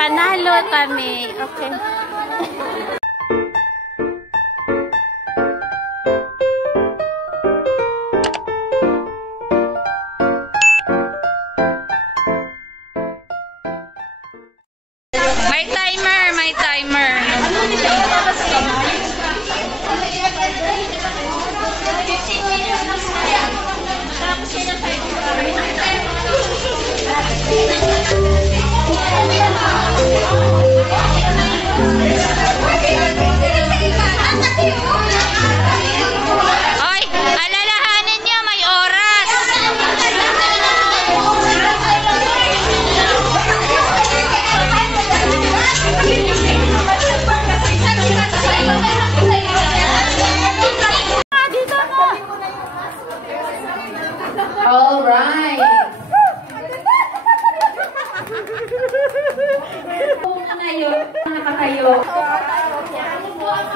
Panalo kami. Okay. May timer, may timer. Oy, alalahanin niyo may oras. All right. Nakakayo.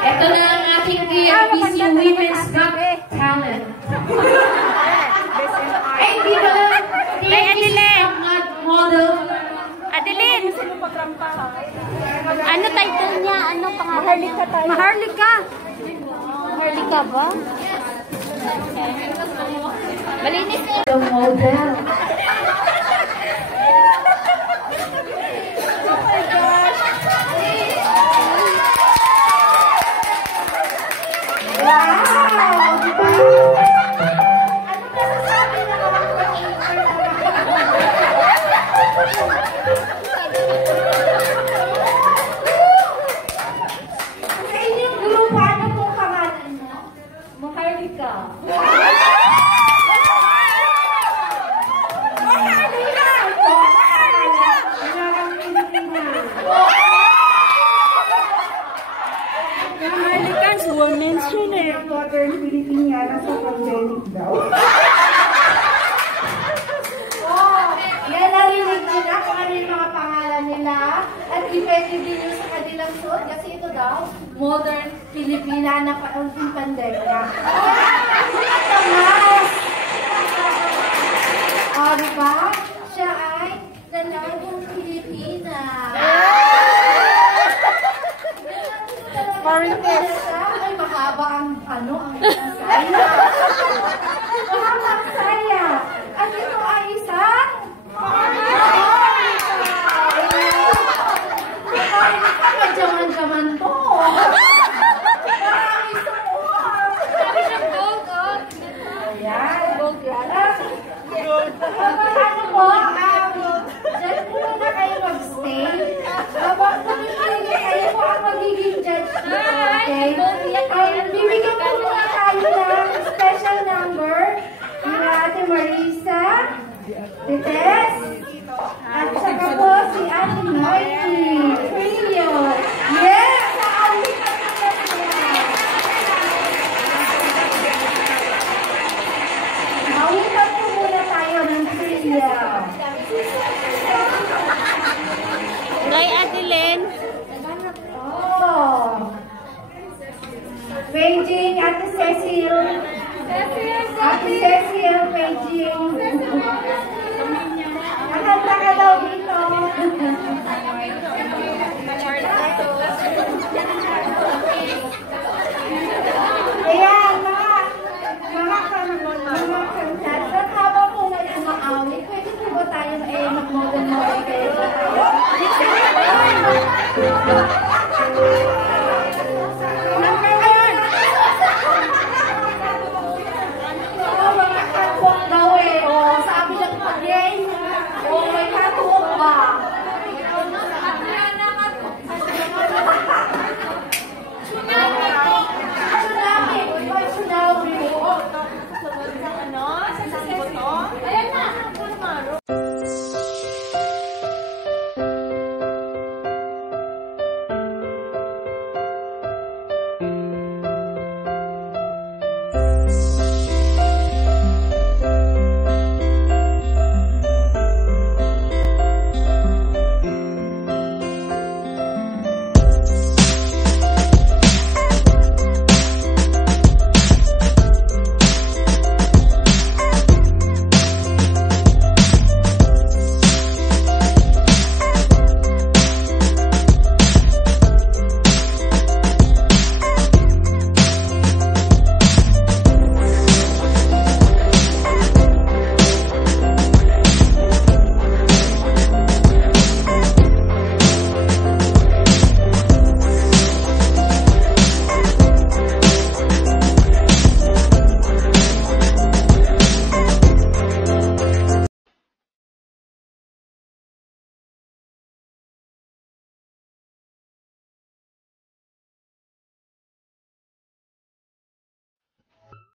Ito na ang aking BC Women's Got Talent. Ay, hindi ba lang? May Adeline. Model. Adeline. Ano title niya? Ano pangalan? Maharlika tayo. Maharlika. Maharlika ba? Okay. Malinis na The model. Modern Filipiniana sa pandemic daw. Yan, narinig nyo na kung ano yung mga pangalan nila. At effective din yun sa kanilang suot kasi ito daw, modern Filipina na yung pandemya. Tamas! O, diba? Siya ay nanagong Filipina. Ay, mahaba ang ano, ang saya. Mahaba ang saya. At ito ay isang jaman-jaman to. Parang isang uwag. Ayan. Ano po? Diyan po na kayo mag-stay. Habang pumipili kayo po ang magiging judge nyo. Okay? Bibigyan po muna tayo ng special number ni Ate Marisa, Tites, at saka po si Ate Marty. Trio. Yes! Mawitan po muna tayo ng trio. Kay Adeline. Oh. Beijing, Ate Cecil. Ate Cecil, Beijing. Nakanta ka daw dito. Ayan, mga kantas. At habang po na yung maawit, pwede po ba tayo mag-model kayo?